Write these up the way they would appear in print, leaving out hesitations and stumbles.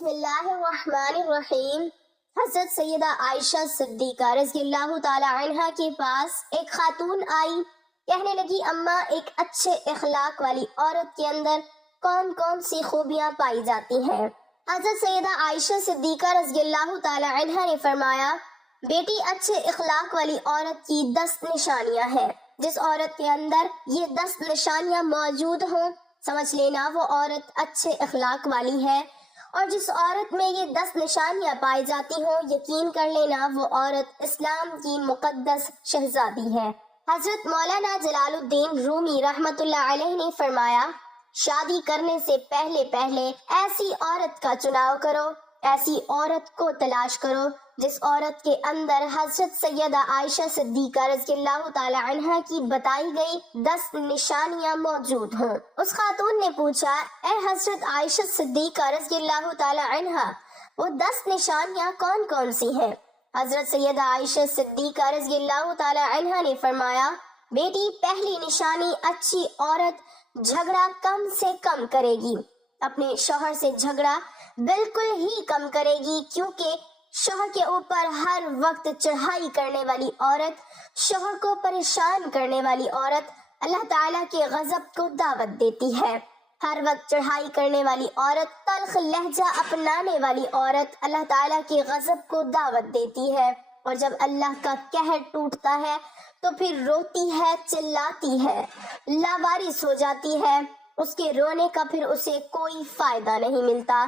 بسم اللہ الرحمن الرحیم۔ حضرت سیدہ عائشہ صدیقہ رضی اللہ تعالی عنہا کے پاس ایک خاتون آئی، کہنے لگی اماں ایک اچھے اخلاق والی عورت کے اندر کون کون سی خوبیاں پائی جاتی ہیں؟ حضرت سیدہ عائشہ صدیقہ رضی اللہ تعالی عنہا نے فرمایا بیٹی اچھے اخلاق والی عورت کی 10 نشانیاں ہیں۔ جس عورت کے اندر یہ 10 نشانیاں موجود ہوں سمجھ لینا وہ عورت اچھے اخلاق والی ہے، اور جس عورت میں یہ 10 نشانیاں پائی جاتی ہوں یقین کر لینا وہ عورت اسلام کی مقدس شہزادی ہے۔ حضرت مولانا جلال الدین رومی رحمت اللہ علیہ نے فرمایا شادی کرنے سے پہلے ایسی عورت کا چناؤ کرو، ایسی عورت کو تلاش کرو جس عورت کے اندر حضرت سیدہ عائشہ صدیقہ رضی اللہ تعالی عنہا کی بتائی گئی 10 نشانیاں موجود ہوں۔ اس خاتون نے پوچھا اے حضرت عائشہ صدیقہ رضی اللہ تعالی عنہا وہ 10 نشانیاں کون کون سی ہیں؟ حضرت سیدہ عائشہ صدیقہ رضی اللہ تعالی عنہا نے فرمایا بیٹی پہلی نشانی اچھی عورت جھگڑا کم سے کم کرے گی، اپنے شوہر سے جھگڑا بالکل ہی کم کرے گی، کیونکہ شوہر کے اوپر ہر وقت چڑھائی کرنے والی عورت، شوہر کو پریشان کرنے والی عورت اللہ تعالیٰ کے غضب کو دعوت دیتی ہے۔ ہر وقت چڑھائی کرنے والی عورت، تلخ لہجہ اپنانے والی عورت اللہ تعالیٰ کے غضب کو دعوت دیتی ہے، اور جب اللہ کا قہر ٹوٹتا ہے تو پھر روتی ہے، چلاتی ہے، لاوارث ہو جاتی ہے، اس کے رونے کا پھر اسے کوئی فائدہ نہیں ملتا۔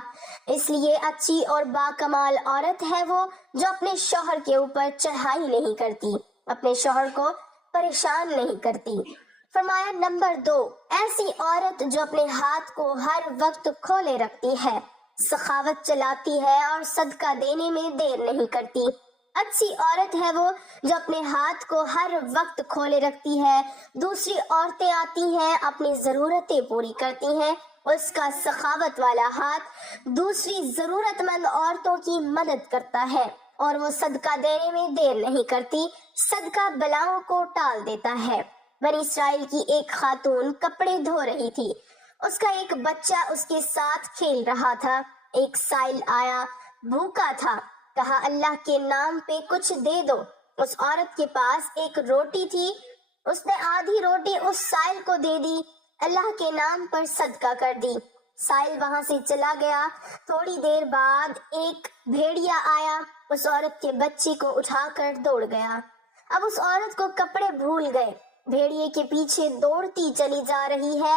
اس لیے اچھی اور باکمال عورت ہے وہ جو اپنے شوہر کے اوپر چڑھائی نہیں کرتی، اپنے شوہر کو پریشان نہیں کرتی۔ فرمایا نمبر 2، ایسی عورت جو اپنے ہاتھ کو ہر وقت کھولے رکھتی ہے، سخاوت چلاتی ہے اور صدقہ دینے میں دیر نہیں کرتی۔ اچھی عورت ہے وہ جو اپنے ہاتھ کو ہر وقت کھولے رکھتی ہے، دوسری عورتیں آتی ہیں اپنی ضرورتیں پوری کرتی ہیں، اس کا سخاوت والا ہاتھ دوسری ضرورت مند عورتوں کی مدد کرتا ہے، اور وہ صدقہ دینے میں دیر نہیں کرتی، صدقہ بلاؤں کو ٹال دیتا ہے۔ بنی اسرائیل کی ایک خاتون کپڑے دھو رہی تھی، اس کا ایک بچہ اس کے ساتھ کھیل رہا تھا۔ ایک سائل آیا، بھوکا تھا، کہا اللہ کے نام پہ کچھ دے دو۔ اس عورت کے پاس ایک روٹی تھی، اس نے آدھی روٹی اس سائل کو دے دی، اللہ کے نام پر صدقہ کر دی۔ سائل وہاں سے چلا گیا۔ تھوڑی دیر بعد ایک بھیڑیا آیا، اس عورت کے بچے کو اٹھا کر دوڑ گیا۔ اب اس عورت کو کپڑے بھول گئے، بھیڑیے کے پیچھے دوڑتی چلی جا رہی ہے،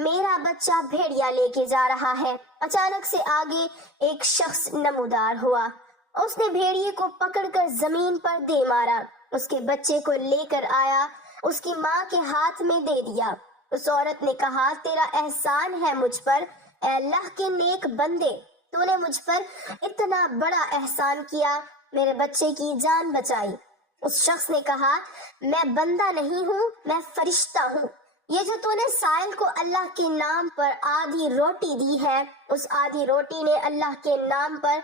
میرا بچہ بھیڑیا لے کے جا رہا ہے۔ اچانک سے آگے ایک شخص نمودار ہوا، اس نے بھیڑیے کو پکڑ کر زمین پر دے مارا، اس کے بچے کو لے کر آیا، اس کی ماں کے ہاتھ میں دے دیا۔ اس عورت نے کہا تیرا احسان ہے مجھ پر، اے اللہ کے نیک بندے، تو نے مجھ پر اتنا بڑا احسان کیا، میرے بچے کی جان بچائی۔ اس شخص نے کہا میں بندہ نہیں ہوں، میں فرشتہ ہوں، یہ جو تو نے سائل کو اللہ کے نام پر آدھی روٹی دی ہے، اس آدھی روٹی نے اللہ کے نام پر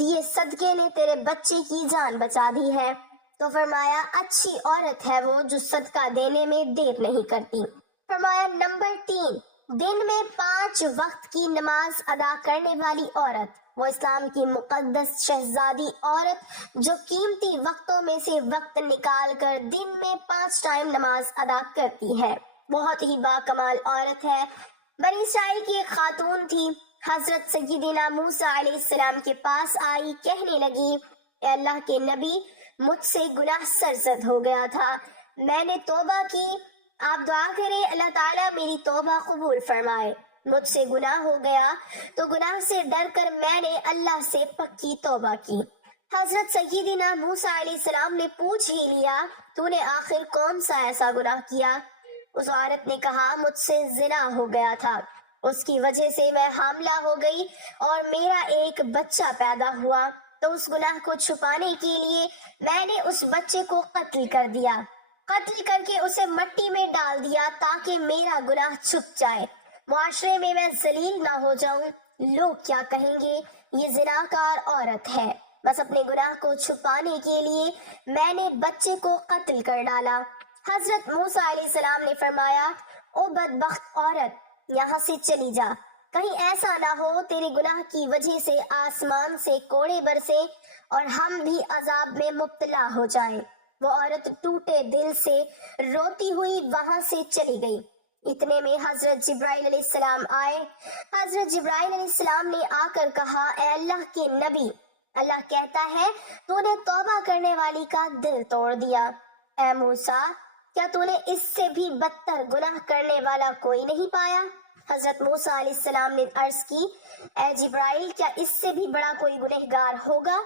دیے صدقے نے تیرے بچے کی جان بچا دی ہے۔ تو فرمایا اچھی عورت ہے وہ جو صدقہ دینے میں دیر نہیں کرتی۔ فرمایا نمبر 3، دن میں 5 وقت کی نماز ادا کرنے والی عورت، وہ اسلام کی مقدس شہزادی عورت جو قیمتی وقتوں میں سے وقت نکال کر دن میں 5 ٹائم نماز ادا کرتی ہے، بہت ہی باکمال عورت ہے۔ بنی اسرائیل کی ایک خاتون تھی، حضرت سیدنا موسیٰ علیہ السلام کے پاس آئی، کہنے لگی اے اللہ کے نبی مجھ سے گناہ سرزد ہو گیا تھا، میں نے توبہ کی، آپ دعا کریں اللہ تعالیٰ میری توبہ قبول فرمائے۔ مجھ سے گناہ ہو گیا تو گناہ سے ڈر کر میں نے اللہ سے پکی توبہ کی۔ حضرت سیدنا موسیٰ علیہ السلام نے پوچھ ہی لیا تو نے آخر کون سا ایسا گناہ کیا؟ اس عورت نے کہا مجھ سے زنا ہو گیا تھا، اس کی وجہ سے میں حاملہ ہو گئی اور میرا ایک بچہ پیدا ہوا، تو اس گناہ کو چھپانے کے لیے میں نے اس بچے کو قتل کر دیا، قتل کر کے اسے مٹی میں ڈال دیا تاکہ میرا گناہ چھپ جائے، معاشرے میں میں ذلیل نہ ہو جاؤں، لوگ کیا کہیں گے یہ زناکار عورت ہے۔ بس اپنے گناہ کو چھپانے کے لیے میں نے بچے کو قتل کر ڈالا۔ حضرت موسیٰ علیہ السلام نے فرمایا او بدبخت عورت، یہاں سے چلی جا، کہیں ایسا نہ ہو تیرے گناہ کی وجہ سے آسمان سے کوڑے برسے اور ہم بھی عذاب میں مبتلا ہو جائیں۔ وہ عورت ٹوٹے دل سے روتی ہوئی وہاں سے چلی گئی۔ اتنے میں حضرت جبرائیل علیہ السلام آئے۔ حضرت جبرائیل علیہ السلام نے آ کر کہا، اے اللہ کے نبی، اللہ کہتا ہے تو نے توبہ کرنے والی کا دل توڑ دیا۔ اے موسیٰ، کیا تو نے اس سے بھی بدتر گناہ کرنے والا کوئی نہیں پایا؟ حضرت موسیٰ علیہ السلام نے عرض کی، اے جبرائیل، کیا اس سے بھی بڑا کوئی گنہگار ہوگا؟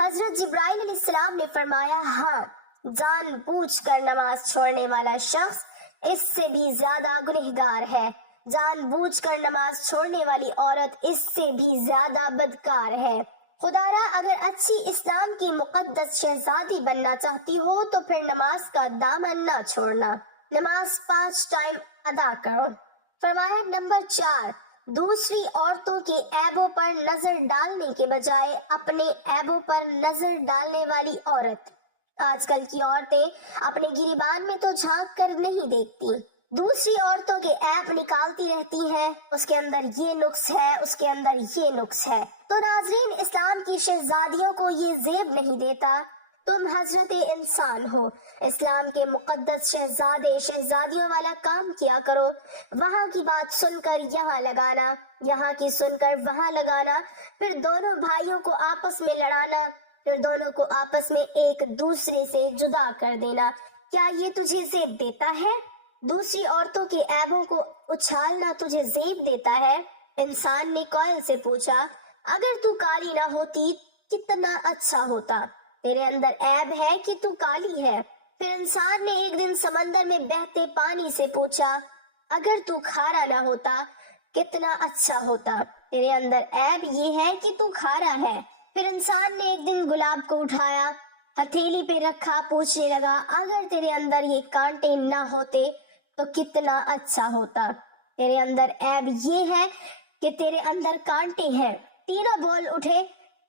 حضرت جبرائیل علیہ السلام نے فرمایا، ہاں، جان بوجھ کر نماز چھوڑنے والا شخص اس سے بھی زیادہ گنہگار ہے۔ جان بوجھ کر نماز چھوڑنے والی عورت اس سے بھی زیادہ بدکار ہے۔ خدا را، اگر اچھی اسلام کی مقدس شہزادی بننا چاہتی ہو تو پھر نماز کا دامن نہ چھوڑنا، نماز 5 ٹائم ادا کرو۔ فرمایا نمبر 4، دوسری عورتوں کے عیبوں پر نظر ڈالنے کے بجائے اپنے عیبوں پر نظر ڈالنے والی عورت۔ آج کل کی عورتیں اپنے گریبان میں تو جھانک کر نہیں دیکھتی، دوسری عورتوں کے عیب نکالتی رہتی ہیں، اس کے اندر یہ نقص ہے، اس کے اندر یہ نقص ہے۔ تو ناظرین، اسلام کی شہزادیوں کو یہ زیب نہیں دیتا۔ تم حضرت انسان ہو، اسلام کے مقدس شہزادے شہزادیوں والا کام کیا کرو۔ وہاں کی بات سن کر یہاں لگانا، یہاں کی سن کر وہاں لگانا، پھر دونوں بھائیوں کو آپس میں لڑانا، پھر دونوں کو آپس میں ایک دوسرے سے جدا کر دینا، کیا یہ تجھے زیب دیتا ہے؟ دوسری عورتوں کے عیبوں کو اچھالنا تجھے زیب دیتا ہے؟ انسان نے کوئل سے پوچھا، اگر تو کالی نہ ہوتی کتنا اچھا ہوتا، تیرے اندر عیب ہے کہ تو کالی ہے۔ پھر انسان نے ایک دن سمندر میں بہتے پانی سے پوچھا، اگر تو کھارا نہ ہوتا کتنا اچھا ہوتا، تیرے اندر عیب یہ ہے کہ تو کھارا ہے۔ پھر انسان نے ایک دن گلاب کو اٹھایا، ہتھیلی پہ رکھا، پوچھنے لگا، اگر تیرے اندر یہ کانٹے نہ ہوتے تو کتنا اچھا ہوتا، تیرے اندر عیب یہ ہے کہ تیرے اندر کانٹے ہیں۔ تینوں بول اٹھے،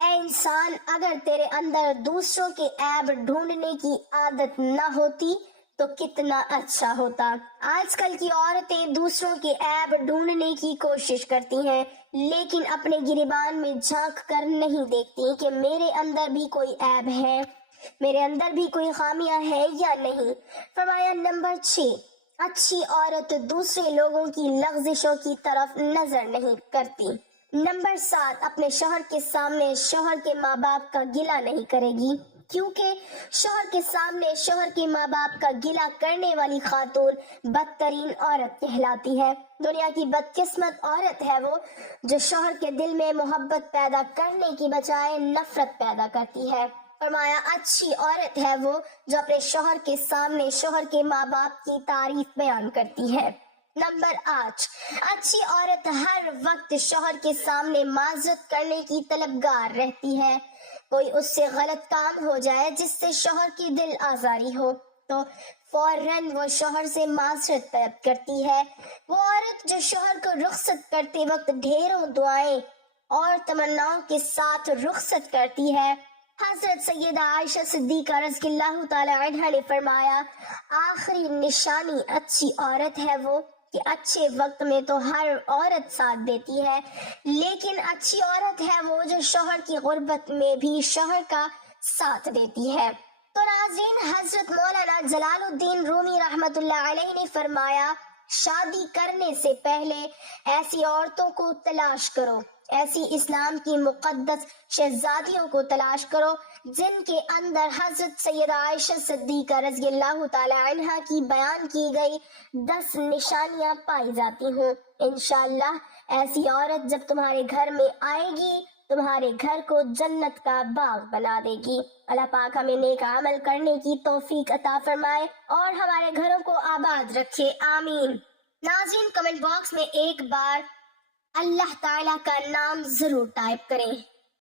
اے انسان، اگر تیرے اندر دوسروں کے عیب ڈھونڈنے کی عادت نہ ہوتی تو کتنا اچھا ہوتا۔ آج کل کی عورتیں دوسروں کے عیب ڈھونڈنے کی کوشش کرتی ہیں، لیکن اپنے گریبان میں جھانک کر نہیں دیکھتی کہ میرے اندر بھی کوئی عیب ہے، میرے اندر بھی کوئی خامیاں ہیں یا نہیں۔ فرمایا نمبر 6، اچھی عورت دوسرے لوگوں کی لغزشوں کی طرف نظر نہیں کرتی۔ نمبر 7، اپنے شوہر کے سامنے شوہر کے ماں باپ کا گلہ نہیں کرے گی، کیونکہ شوہر کے سامنے شوہر کے ماں باپ کا گلہ کرنے والی خاتون بدترین عورت کہلاتی ہے۔ دنیا کی بدقسمت عورت ہے وہ جو شوہر کے دل میں محبت پیدا کرنے کی بجائے نفرت پیدا کرتی ہے۔ فرمایا اچھی عورت ہے وہ جو اپنے شوہر کے سامنے شوہر کے ماں باپ کی تعریف بیان کرتی ہے۔ نمبر 8، اچھی عورت ہر وقت شوہر کے سامنے معذرت کرنے کی طلبگار رہتی ہے۔ کوئی اس سے غلط کام ہو جائے جس سے شوہر کی دل آزاری ہو تو فوراً وہ شوہر سے معذرت طلب کرتی ہے۔ وہ عورت جو شوہر کو رخصت کرتے وقت ڈھیروں دعائیں اور تمناؤں کے ساتھ رخصت کرتی ہے۔ حضرت سیدہ عائشہ صدیقہ رضی اللہ تعالی عنہا نے فرمایا، آخری نشانی اچھی عورت ہے وہ کہ اچھے وقت میں تو ہر عورت ساتھ دیتی ہے، لیکن اچھی عورت ہے وہ جو شوہر کی غربت میں بھی شوہر کا ساتھ دیتی ہے۔ تو ناظرین، حضرت مولانا جلال الدین رومی رحمت اللہ علیہ نے فرمایا، شادی کرنے سے پہلے ایسی عورتوں کو تلاش کرو، ایسی اسلام کی مقدس شہزادیوں کو تلاش کرو جن کے اندر حضرت سیدہ عائشہ صدیقہ رضی اللہ تعالی عنہا کی بیان کی گئی 10 نشانیاں پائی جاتی ہوں۔ انشاءاللہ ایسی عورت جب تمہارے گھر میں آئے گی تمہارے گھر کو جنت کا باغ بنا دے گی۔ اللہ پاک ہمیں نیک عمل کرنے کی توفیق عطا فرمائے اور ہمارے گھروں کو آباد رکھے، آمین۔ ناظرین، کمنٹ باکس میں ایک بار اللہ تعالیٰ کا نام ضرور ٹائپ کریں۔